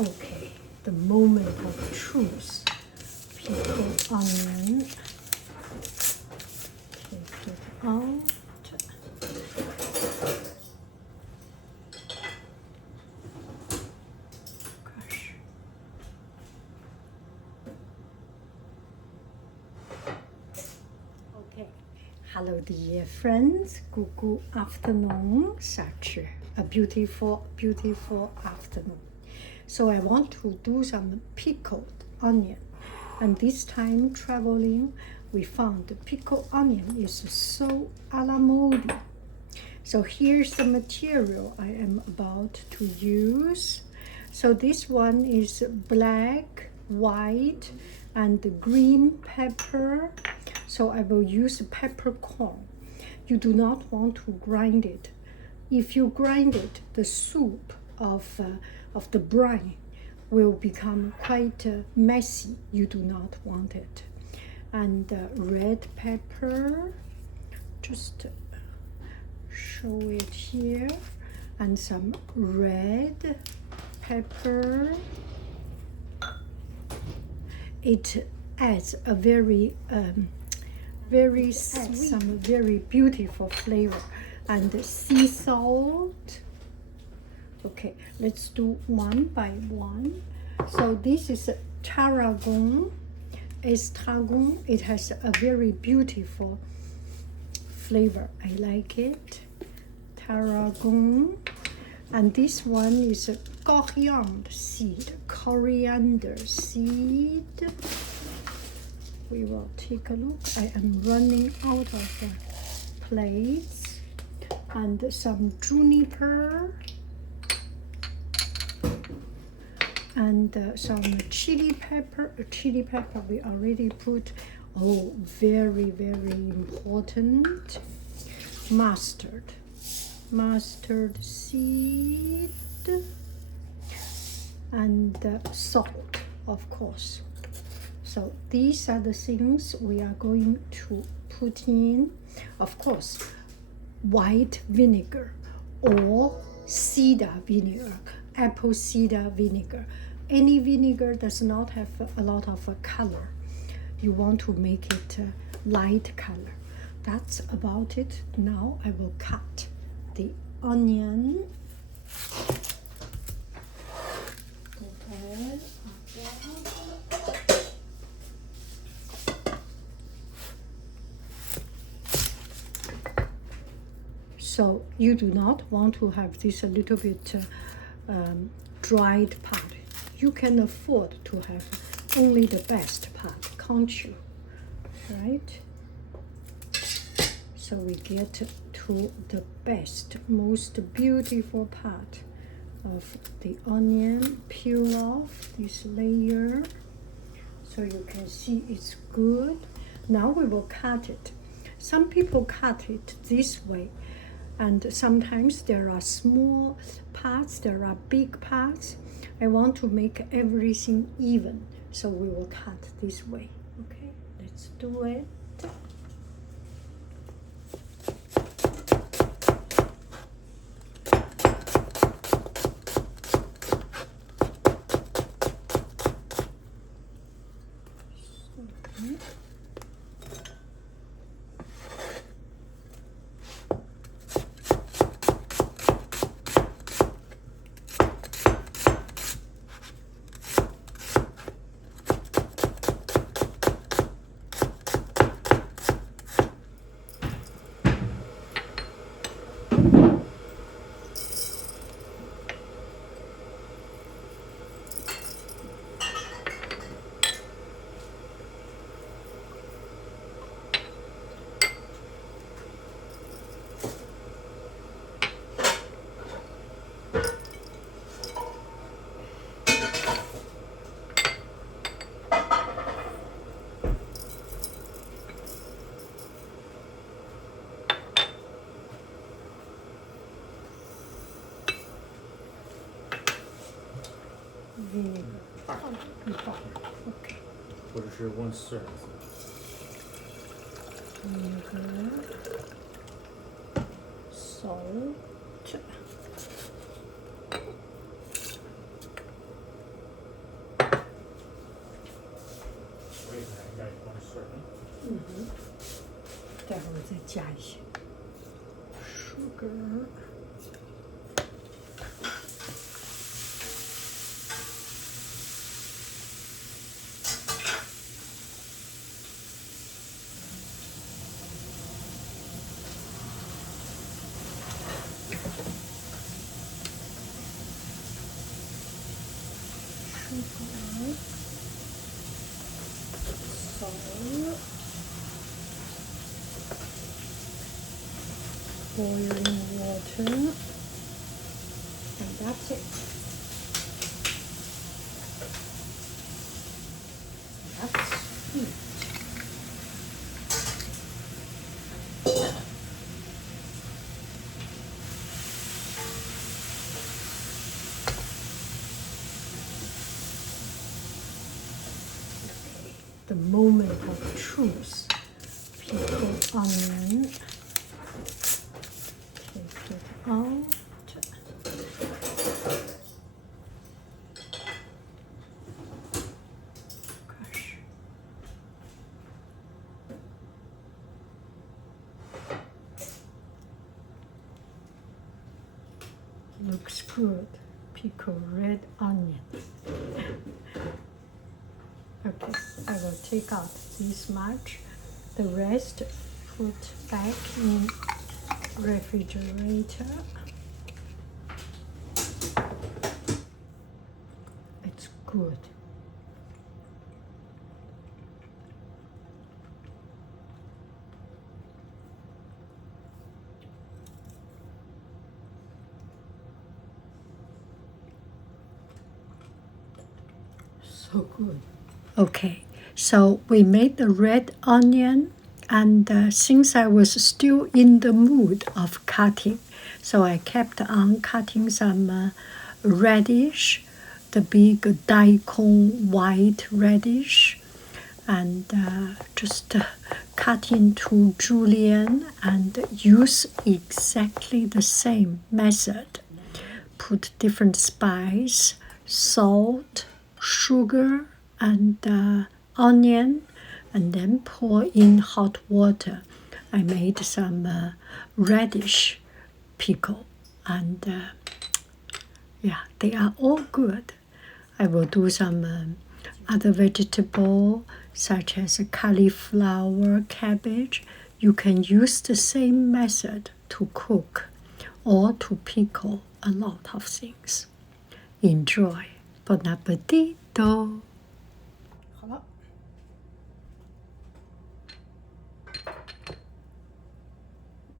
Okay, the moment of truth. Pickled onion. Take it out. Gosh. Okay. Hello, dear friends. Good afternoon. Such a beautiful, beautiful afternoon. So I want to do some pickled onion. And this time traveling, we found the pickled onion is so a la mode. So here's the material I am about to use. So this one is black, white, and green pepper. So I will use peppercorn. You do not want to grind it. If you grind it, the soup of the brine will become quite messy. You do not want it. And red pepper, just show it here, and some red pepper. It adds a very sweet, some very beautiful flavor. And sea salt. Okay, let's do one by one. So this is tarragon. Estragon. It has a very beautiful flavor. I like it. Tarragon. And this one is coriander seed. Coriander seed. We will take a look. I am running out of plates. And some juniper. And some chili pepper. Chili pepper we already put. Oh, very, very important. Mustard seed. And salt, of course. So these are the things we are going to put in. Of course, white vinegar or cider vinegar, apple cider vinegar. Any vinegar does not have a lot of color. You want to make it light color. That's about it. Now I will cut the onion. Okay. So you do not want to have this a little bit dried part. You can afford to have only the best part, can't you? Right? So we get to the best, most beautiful part of the onion. Peel off this layer so you can see it's good. Now we will cut it. Some people cut it this way, and sometimes there are small parts, there are big parts. I want to make everything even, so we will cut this way. Okay, let's do it. Vinegar. 1/2. Okay. 或者是 1/3. Vinegar. Salt. 待会儿再加一些 sugar。salt, boiling water, and that's it. That's it. The moment of truth. Pickled onion. Take it out. Crush. Looks good. Pickled red onion. Okay, I will take out this much. The rest put back in refrigerator. It's good. So good. Okay, so we made the red onion, and since I was still in the mood of cutting, so I kept on cutting some radish, the big daikon white radish, and just cut into julienne and use exactly the same method. Put different spice, salt, sugar, and onion, and then pour in hot water. I made some radish pickle, and yeah, they are all good. I will do some other vegetable such as cauliflower, cabbage. You can use the same method to cook or to pickle a lot of things. Enjoy. Bon appetito!